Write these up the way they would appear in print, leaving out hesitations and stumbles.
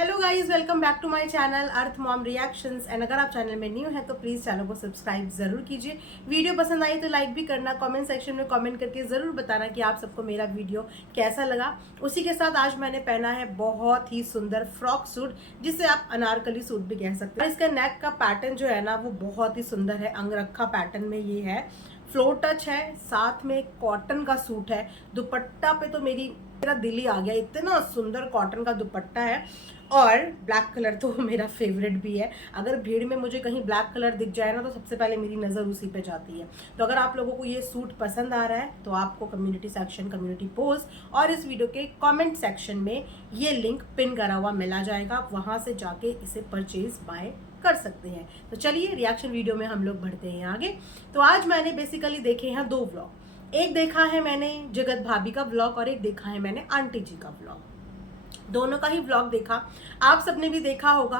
Hello guys, welcome back to my channel earth mom reactions. And अगर आप channel में new हैं तो प्लीज़ चैनल को सब्सक्राइब ज़रूर कीजिए। वीडियो पसंद आई तो लाइक भी करना, कमेंट सेक्शन में कमेंट करके ज़रूर बताना कि आप सबको मेरा वीडियो कैसा लगा। उसी के साथ आज मैंने पहना है बहुत ही सुंदर फ्रॉक सूट, जिसे आप अनारकली सूट भी कह सकते हैं। इसका नेक का पैटर्न जो है ना वो बहुत ही सुंदर है, अंगरखा पैटर्न में ये है, फ्लोर टच है, साथ में कॉटन का सूट है। दुपट्टा पे तो मेरा दिल ही आ गया, इतना सुंदर कॉटन का दुपट्टा है। और ब्लैक कलर तो मेरा फेवरेट भी है। अगर भीड़ में मुझे कहीं ब्लैक कलर दिख जाए ना तो सबसे पहले मेरी नज़र उसी पे जाती है। तो अगर आप लोगों को ये सूट पसंद आ रहा है तो आपको कम्युनिटी सेक्शन, कम्युनिटी पोस्ट और इस वीडियो के कमेंट सेक्शन में ये लिंक पिन करा हुआ मिला जाएगा। आप वहाँ से जाके इसे परचेज बाय कर सकते हैं। तो चलिए रिएक्शन वीडियो में हम लोग बढ़ते हैं आगे। तो आज मैंने बेसिकली देखे हैं 2 व्लॉग। एक देखा है मैंने जगत भाभी का व्लॉग और एक देखा है मैंने आंटी जी का व्लॉग। दोनों का ही व्लॉग देखा। आप सबने भी देखा होगा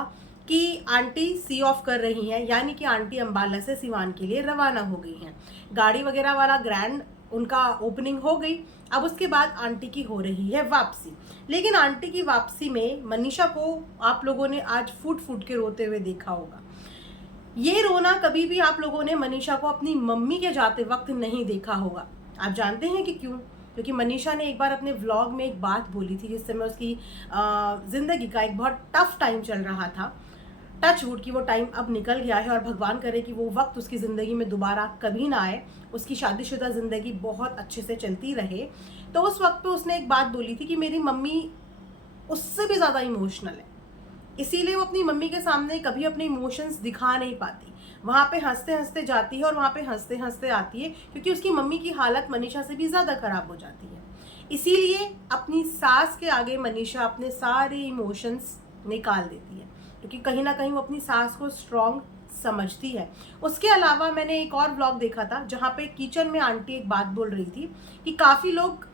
कि आंटी सी ऑफ कर रही हैं, यानी कि आंटी अंबाला से सिवान के लिए रवाना हो गई हैं। गाड़ी वगैरह वाला ग्रैंड उनका ओपनिंग हो गई। अब उसके बाद आंटी की हो रही है वापसी। लेकिन आंटी की वापसी में मनीषा को आप लोगों ने आज फूट फूट के रोते हुए देखा होगा। ये रोना कभी भी आप लोगों ने मनीषा को अपनी मम्मी के जाते वक्त नहीं देखा होगा। आप जानते हैं कि क्यों? क्योंकि मनीषा ने एक बार अपने व्लॉग में एक बात बोली थी जिस समय उसकी ज़िंदगी का एक बहुत टफ टाइम चल रहा था। टच वुड की वो टाइम अब निकल गया है और भगवान करे कि वो वक्त उसकी ज़िंदगी में दोबारा कभी ना आए। उसकी शादीशुदा ज़िंदगी बहुत अच्छे से चलती रहे। तो उस वक्त पे उसने एक बात बोली थी कि मेरी मम्मी उससे भी ज़्यादा इमोशनल है, इसीलिए वो अपनी मम्मी के सामने कभी अपने इमोशंस दिखा नहीं पाती। वहाँ पे हंसते हंसते जाती है और वहाँ पे हंसते हंसते आती है, क्योंकि उसकी मम्मी की हालत मनीषा से भी ज़्यादा खराब हो जाती है। इसीलिए अपनी सास के आगे मनीषा अपने सारे इमोशंस निकाल देती है, क्योंकि कहीं ना कहीं वो अपनी सास को स्ट्रॉन्ग समझती है। उसके अलावा मैंने एक और व्लॉग देखा था जहाँ पे किचन में आंटी एक बात बोल रही थी कि काफ़ी लोग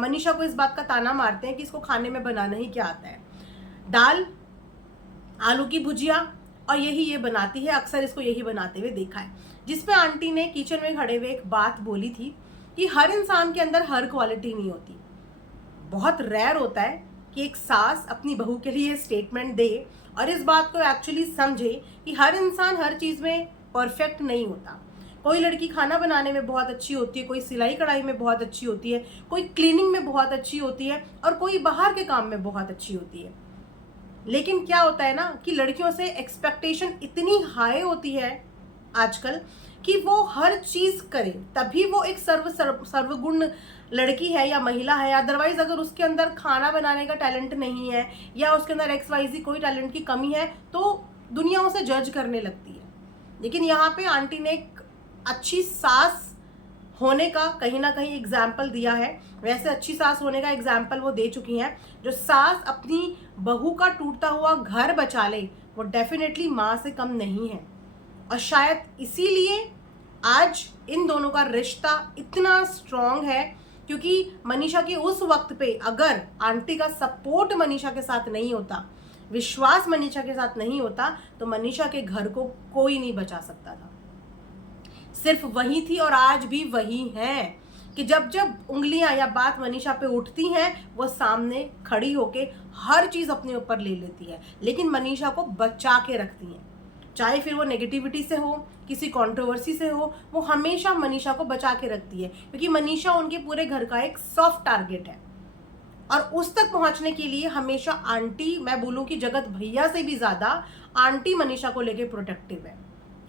मनीषा को इस बात का ताना मारते हैं कि इसको खाने में बनाना ही क्या आता है, दाल, आलू की भुजिया, और यही ये बनाती है, अक्सर इसको यही बनाते हुए देखा है। जिसपे आंटी ने किचन में खड़े हुए एक बात बोली थी कि हर इंसान के अंदर हर क्वालिटी नहीं होती। बहुत रेयर होता है कि एक सास अपनी बहू के लिए स्टेटमेंट दे और इस बात को एक्चुअली समझे कि हर इंसान हर चीज़ में परफेक्ट नहीं होता। कोई लड़की खाना बनाने में बहुत अच्छी होती है, कोई सिलाई कढ़ाई में बहुत अच्छी होती है, कोई क्लीनिंग में बहुत अच्छी होती है और कोई बाहर के काम में बहुत अच्छी होती है। लेकिन क्या होता है ना कि लड़कियों से एक्सपेक्टेशन इतनी हाई होती है आजकल कि वो हर चीज़ करे, तभी वो एक सर्वगुण लड़की है या महिला है। अदरवाइज अगर उसके अंदर खाना बनाने का टैलेंट नहीं है या उसके अंदर XYZ कोई टैलेंट की कमी है तो दुनिया उसे जज करने लगती है। लेकिन यहाँ पे आंटी ने एक अच्छी सास होने का कहीं ना कहीं एग्जाम्पल दिया है। वैसे अच्छी सास होने का एग्जाम्पल वो दे चुकी हैं। जो सास अपनी बहू का टूटता हुआ घर बचा ले वो डेफिनेटली माँ से कम नहीं है। और शायद इसीलिए आज इन दोनों का रिश्ता इतना स्ट्रॉन्ग है, क्योंकि मनीषा के उस वक्त पे अगर आंटी का सपोर्ट मनीषा के साथ नहीं होता, विश्वास मनीषा के साथ नहीं होता, तो मनीषा के घर को कोई नहीं बचा सकता था। सिर्फ वही थी और आज भी वही है कि जब जब उंगलियां या बात मनीषा पे उठती हैं वो सामने खड़ी होके हर चीज़ अपने ऊपर ले लेती है, लेकिन मनीषा को बचा के रखती हैं। चाहे फिर वो नेगेटिविटी से हो, किसी कंट्रोवर्सी से हो, वो हमेशा मनीषा को बचा के रखती है, क्योंकि मनीषा उनके पूरे घर का एक सॉफ्ट टारगेट है। और उस तक पहुंचने के लिए हमेशा आंटी, मैं बोलूं कि जगत भैया से भी ज़्यादा आंटी मनीषा को लेके प्रोटेक्टिव है।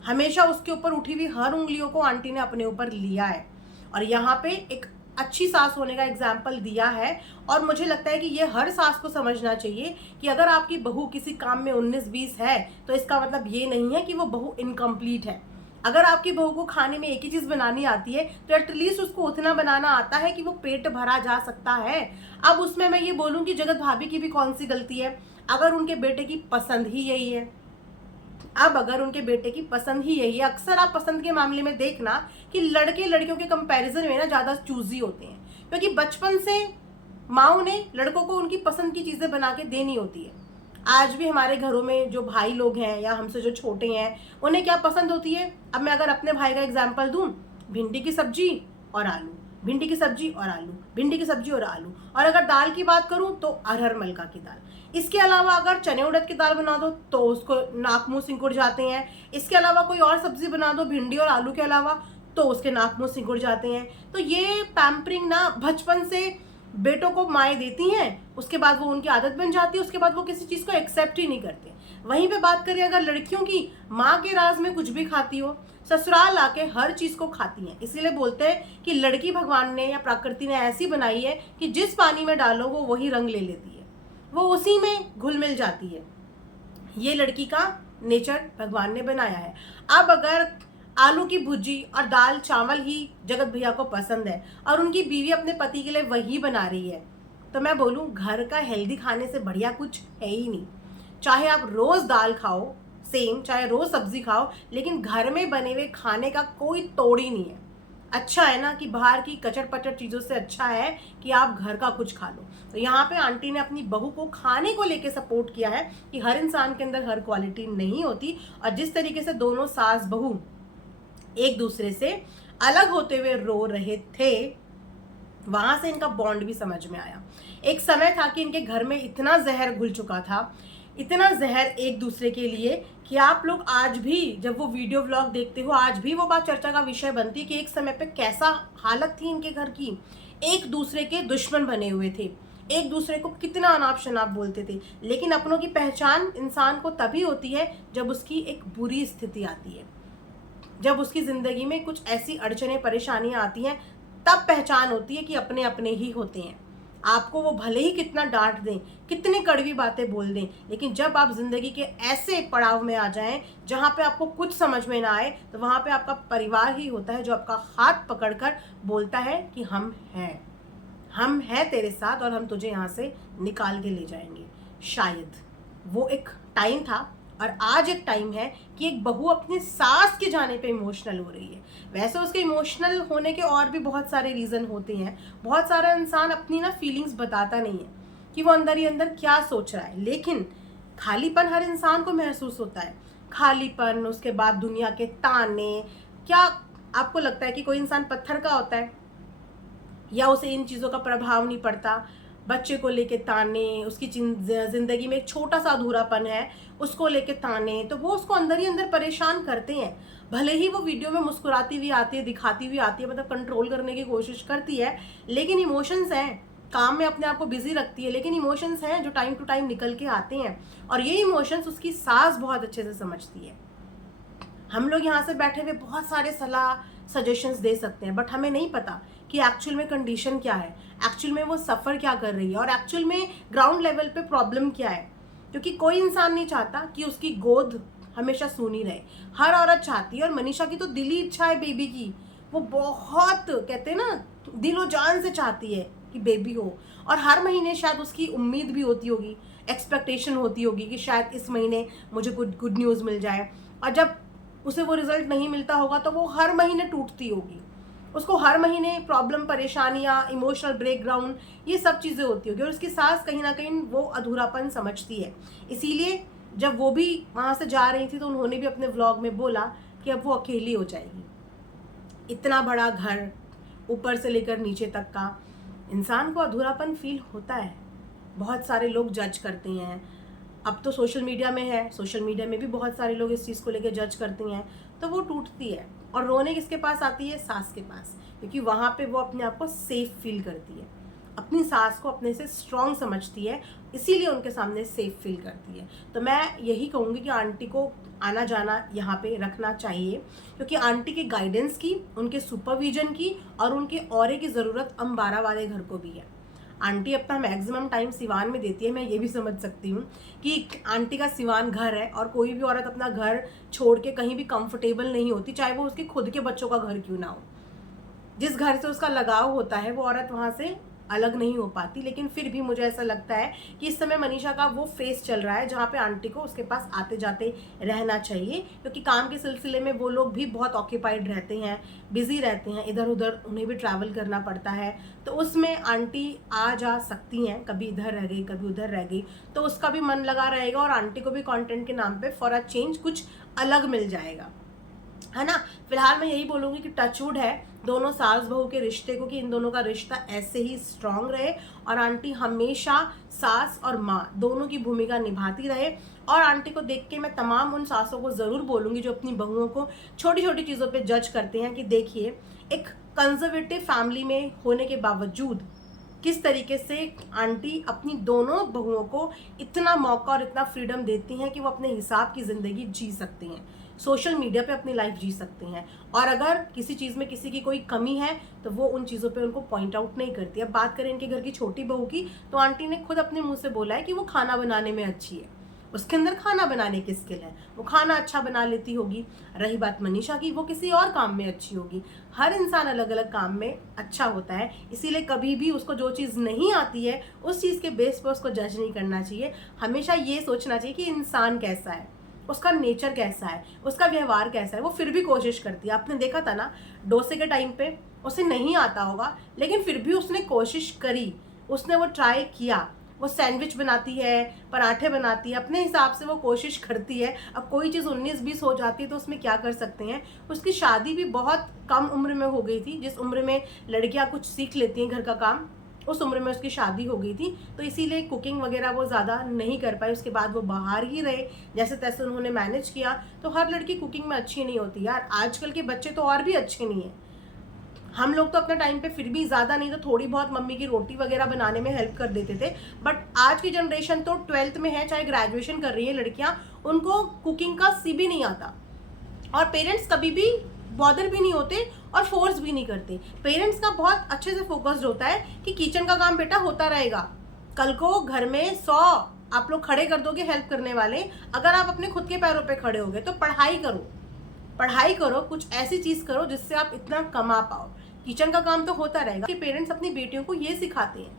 हमेशा उसके ऊपर उठी हुई हर उंगलियों को आंटी ने अपने ऊपर लिया है और यहाँ पे एक अच्छी सास होने का एग्जाम्पल दिया है। और मुझे लगता है कि ये हर सास को समझना चाहिए कि अगर आपकी बहू किसी काम में 19-20 है तो इसका मतलब ये नहीं है कि वो बहू इनकम्प्लीट है। अगर आपकी बहू को खाने में एक ही चीज़ बनानी आती है तो एटलीस्ट उसको उतना बनाना आता है कि वो पेट भरा जा सकता है। अब उसमें मैं ये बोलूँ कि जगत भाभी की भी कौन सी गलती है, अगर उनके बेटे की पसंद ही यही है। अब अगर उनके बेटे की पसंद ही यही है, अक्सर आप पसंद के मामले में देखना कि लड़के लड़कियों के कंपैरिजन में ना ज़्यादा चूजी होते हैं, क्योंकि बचपन से माओ ने लड़कों को उनकी पसंद की चीज़ें बना के देनी होती है। आज भी हमारे घरों में जो भाई लोग हैं या हमसे जो छोटे हैं उन्हें क्या पसंद होती है। अब मैं अगर अपने भाई का एग्जाम्पल दूँ, भिंडी की सब्जी और आलू, भिंडी की सब्जी और आलू, भिंडी की सब्जी और आलू। और अगर दाल की बात करूं तो अरहर मलका की दाल। इसके अलावा अगर चने उड़द की दाल बना दो तो उसको नाक मुंह सिकुड़ जाते हैं। इसके अलावा कोई और सब्जी बना दो भिंडी और आलू के अलावा तो उसके नाक मुंह सिकुड़ जाते हैं। तो ये पैम्परिंग ना बचपन से बेटों को माएँ देती हैं, उसके बाद वो उनकी आदत बन जाती है, उसके बाद वो किसी चीज़ को एक्सेप्ट ही नहीं करते। वहीं पे बात करें अगर लड़कियों की, माँ के राज में कुछ भी खाती हो, ससुराल आके हर चीज़ को खाती हैं। इसीलिए बोलते हैं कि लड़की भगवान ने या प्रकृति ने ऐसी बनाई है कि जिस पानी में डालो वो वही रंग ले लेती है, वो उसी में घुल मिल जाती है। ये लड़की का नेचर भगवान ने बनाया है। अब अगर आलू की भुजी और दाल चावल ही जगत भैया को पसंद है और उनकी बीवी अपने पति के लिए वही बना रही है, तो मैं बोलूँ घर का हेल्दी खाने से बढ़िया कुछ है ही नहीं। चाहे आप रोज़ दाल खाओ सेम, चाहे रोज़ सब्जी खाओ, लेकिन घर में बने हुए खाने का कोई तोड़ ही नहीं है। अच्छा है ना कि बाहर की कचर पचर चीज़ों से अच्छा है कि आप घर का कुछ खा लो। तो यहाँ पे आंटी ने अपनी बहू को खाने को लेके सपोर्ट किया है कि हर इंसान के अंदर हर क्वालिटी नहीं होती, और जिस तरीके से दोनों सास बहू एक दूसरे से अलग होते हुए रो रहे थे, वहां से इनका बॉन्ड भी समझ में आया। एक समय था कि इनके घर में इतना जहर घुल चुका था, इतना जहर एक दूसरे के लिए, कि आप लोग आज भी जब वो वीडियो व्लॉग देखते हो, आज भी वो बात चर्चा का विषय बनती है कि एक समय पे कैसा हालत थी इनके घर की। एक दूसरे के दुश्मन बने हुए थे, एक दूसरे को कितना अनाप शनाप बोलते थे। लेकिन अपनों की पहचान इंसान को तभी होती है जब उसकी एक बुरी स्थिति आती है, जब उसकी ज़िंदगी में कुछ ऐसी अड़चनें परेशानियां आती हैं, तब पहचान होती है कि अपने अपने ही होते हैं। आपको वो भले ही कितना डांट दें, कितनी कड़वी बातें बोल दें, लेकिन जब आप ज़िंदगी के ऐसे पड़ाव में आ जाएं जहाँ पे आपको कुछ समझ में ना आए, तो वहाँ पे आपका परिवार ही होता है जो आपका हाथ पकड़कर बोलता है कि हम हैं तेरे साथ और हम तुझे यहाँ से निकाल के ले जाएंगे। शायद वो एक टाइम था और आज एक टाइम है कि एक बहू अपनी सास के जाने पे इमोशनल हो रही है। वैसे उसके इमोशनल होने के और भी बहुत सारे रीज़न होते हैं। बहुत सारा इंसान अपनी ना फीलिंग्स बताता नहीं है कि वो अंदर ही अंदर क्या सोच रहा है, लेकिन खालीपन हर इंसान को महसूस होता है। खालीपन, उसके बाद दुनिया के ताने। क्या आपको लगता है कि कोई इंसान पत्थर का होता है या उसे इन चीज़ों का प्रभाव नहीं पड़ता? बच्चे को लेके ताने, उसकी ज़िंदगी में एक छोटा सा अधूरापन है, उसको लेके ताने, तो वो उसको अंदर ही अंदर परेशान करते हैं। भले ही वो वीडियो में मुस्कुराती हुई आती है, दिखाती हुई आती है, मतलब कंट्रोल करने की कोशिश करती है, लेकिन इमोशंस हैं, काम में अपने आप को बिजी रखती है, लेकिन इमोशंस हैं जो टाइम टू टाइम निकल के आते हैं। और ये इमोशंस उसकी सास बहुत अच्छे से समझती है। हम लोग यहाँ से बैठे हुए बहुत सारे सलाह सजेशंस दे सकते हैं, बट हमें नहीं पता कि एक्चुअल में कंडीशन क्या है, एक्चुअल में वो सफ़र क्या कर रही है, और एक्चुअल में ग्राउंड लेवल पे प्रॉब्लम क्या है। क्योंकि कोई इंसान नहीं चाहता कि उसकी गोद हमेशा सूनी रहे। हर औरत चाहती है, और मनीषा की तो दिली इच्छा है बेबी की। वो बहुत, कहते हैं ना, दिलो जान से चाहती है कि बेबी हो। और हर महीने शायद उसकी उम्मीद भी होती होगी, एक्सपेक्टेशन होती होगी कि शायद इस महीने मुझे गुड न्यूज़ मिल जाए। और जब उसे वो रिजल्ट नहीं मिलता होगा तो वो हर महीने टूटती होगी, उसको हर महीने प्रॉब्लम, परेशानियाँ, इमोशनल ब्रेकडाउन, ये सब चीज़ें होती होगी। और उसकी सास कहीं ना कहीं वो अधूरापन समझती है। इसीलिए जब वो भी वहाँ से जा रही थी तो उन्होंने भी अपने व्लॉग में बोला कि अब वो अकेली हो जाएगी। इतना बड़ा घर, ऊपर से लेकर नीचे तक का, इंसान को अधूरापन फील होता है। बहुत सारे लोग जज करते हैं। अब तो सोशल मीडिया में है, सोशल मीडिया में भी बहुत सारे लोग इस चीज़ को लेकर जज करते हैं, तो वो टूटती है। और रोने किसके पास आती है? सास के पास, क्योंकि वहाँ पे वो अपने आप को सेफ फील करती है, अपनी सास को अपने से स्ट्रॉन्ग समझती है, इसीलिए उनके सामने सेफ फील करती है। तो मैं यही कहूँगी कि आंटी को आना जाना यहाँ पे रखना चाहिए, क्योंकि आंटी के गाइडेंस की, उनके सुपरविजन की और उनके ऑरे की ज़रूरत अम्बारा वाले घर को भी है। आंटी अपना मैक्सिमम टाइम सिवान में देती है। मैं ये भी समझ सकती हूँ कि आंटी का सिवान घर है, और कोई भी औरत अपना घर छोड़ के कहीं भी कंफर्टेबल नहीं होती, चाहे वो उसके खुद के बच्चों का घर क्यों ना हो। जिस घर से उसका लगाव होता है वो औरत वहाँ से अलग नहीं हो पाती। लेकिन फिर भी मुझे ऐसा लगता है कि इस समय मनीषा का वो फेस चल रहा है जहाँ पे आंटी को उसके पास आते जाते रहना चाहिए, क्योंकि काम के सिलसिले में वो लोग भी बहुत ऑक्यूपाइड रहते हैं, बिजी रहते हैं, इधर उधर उन्हें भी ट्रैवल करना पड़ता है। तो उसमें आंटी आ जा सकती हैं, कभी इधर रह गई, कभी उधर रह गई, तो उसका भी मन लगा रहेगा और आंटी को भी कॉन्टेंट के नाम पर फॉर अ चेंज कुछ अलग मिल जाएगा। है ना। फिलहाल मैं यही बोलूँगी कि टचवुड है दोनों सास बहू के रिश्ते को, कि इन दोनों का रिश्ता ऐसे ही स्ट्रांग रहे और आंटी हमेशा सास और माँ दोनों की भूमिका निभाती रहे। और आंटी को देख के मैं तमाम उन सासों को ज़रूर बोलूँगी जो अपनी बहुओं को छोटी छोटी चीज़ों पे जज करते हैं, कि देखिए एक कंजर्वेटिव फैमिली में होने के बावजूद किस तरीके से आंटी अपनी दोनों बहुओं को इतना मौका और इतना फ्रीडम देती हैं कि वो अपने हिसाब की ज़िंदगी जी सकती हैं, सोशल मीडिया पे अपनी लाइफ जी सकती हैं। और अगर किसी चीज़ में किसी की कोई कमी है तो वो उन चीज़ों पे उनको पॉइंट आउट नहीं करती। अब बात करें इनके घर की छोटी बहू की, तो आंटी ने खुद अपने मुंह से बोला है कि वो खाना बनाने में अच्छी है, उसके अंदर खाना बनाने की स्किल है, वो खाना अच्छा बना लेती होगी। रही बात मनीषा की, वो किसी और काम में अच्छी होगी। हर इंसान अलग अलग काम में अच्छा होता है, इसीलिए कभी भी उसको जो चीज़ नहीं आती है उस चीज़ के बेस पर उसको जज नहीं करना चाहिए। हमेशा ये सोचना चाहिए कि इंसान कैसा है, उसका नेचर कैसा है, उसका व्यवहार कैसा है। वो फिर भी कोशिश करती है। आपने देखा था ना डोसे के टाइम पे, उसे नहीं आता होगा लेकिन फिर भी उसने कोशिश करी, उसने वो ट्राई किया। वो सैंडविच बनाती है, पराठे बनाती है, अपने हिसाब से वो कोशिश करती है। अब कोई चीज़ 19-20 हो जाती है तो उसमें क्या कर सकते हैं। उसकी शादी भी बहुत कम उम्र में हो गई थी, जिस उम्र में लड़कियां कुछ सीख लेती हैं घर का काम, उस उम्र में उसकी शादी हो गई थी। तो इसीलिए कुकिंग वगैरह वो ज़्यादा नहीं कर पाई। उसके बाद वो बाहर ही रहे, जैसे तैसे उन्होंने मैनेज किया। तो हर लड़की कुकिंग में अच्छी नहीं होती यार, आजकल के बच्चे तो और भी अच्छे नहीं हैं। हम लोग तो अपने टाइम पे फिर भी ज़्यादा नहीं तो थोड़ी बहुत मम्मी की रोटी वगैरह बनाने में हेल्प कर देते थे, बट आज की जनरेशन तो 12th में है, चाहे ग्रेजुएशन कर रही है लड़कियां, उनको कुकिंग का सी भी नहीं आता। और पेरेंट्स कभी भी बॉदर भी नहीं होते और फोर्स भी नहीं करते। पेरेंट्स का बहुत अच्छे से फोकस्ड होता है कि किचन का काम बेटा होता रहेगा, कल को घर में 100 आप लोग खड़े कर दोगे हेल्प करने वाले। अगर आप अपने खुद के पैरों पे खड़े होगे तो पढ़ाई करो, पढ़ाई करो, कुछ ऐसी चीज करो जिससे आप इतना कमा पाओ। किचन का काम तो होता रहेगा। कि पेरेंट्स अपनी बेटियों को ये सिखाते हैं,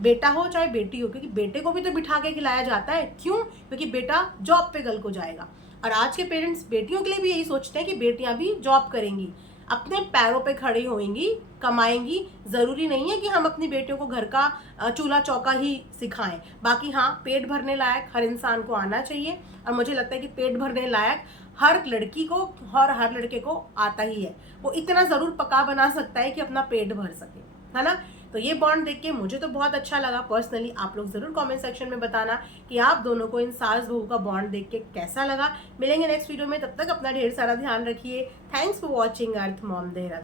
बेटा हो चाहे बेटी हो, क्योंकि बेटे को भी तो बिठा के खिलाया जाता है। क्यों? क्योंकि बेटा जॉब पे कल को जाएगा। और आज के पेरेंट्स बेटियों के लिए भी यही सोचते हैं कि बेटियां भी जॉब करेंगी, अपने पैरों पे खड़ी होंगी, कमाएंगी। जरूरी नहीं है कि हम अपनी बेटियों को घर का चूल्हा चौका ही सिखाएं। बाकी हाँ, पेट भरने लायक हर इंसान को आना चाहिए, और मुझे लगता है कि पेट भरने लायक हर लड़की को और हर लड़के को आता ही है। वो इतना जरूर पका बना सकता है कि अपना पेट भर सके, है ना। तो ये बॉन्ड देख के मुझे तो बहुत अच्छा लगा पर्सनली। आप लोग जरूर कमेंट सेक्शन में बताना कि आप दोनों को इन सास बहू का बॉन्ड देख के कैसा लगा। मिलेंगे नेक्स्ट वीडियो में, तब तक अपना ढेर सारा ध्यान रखिए। Thanks for watching earth mom Dehradun.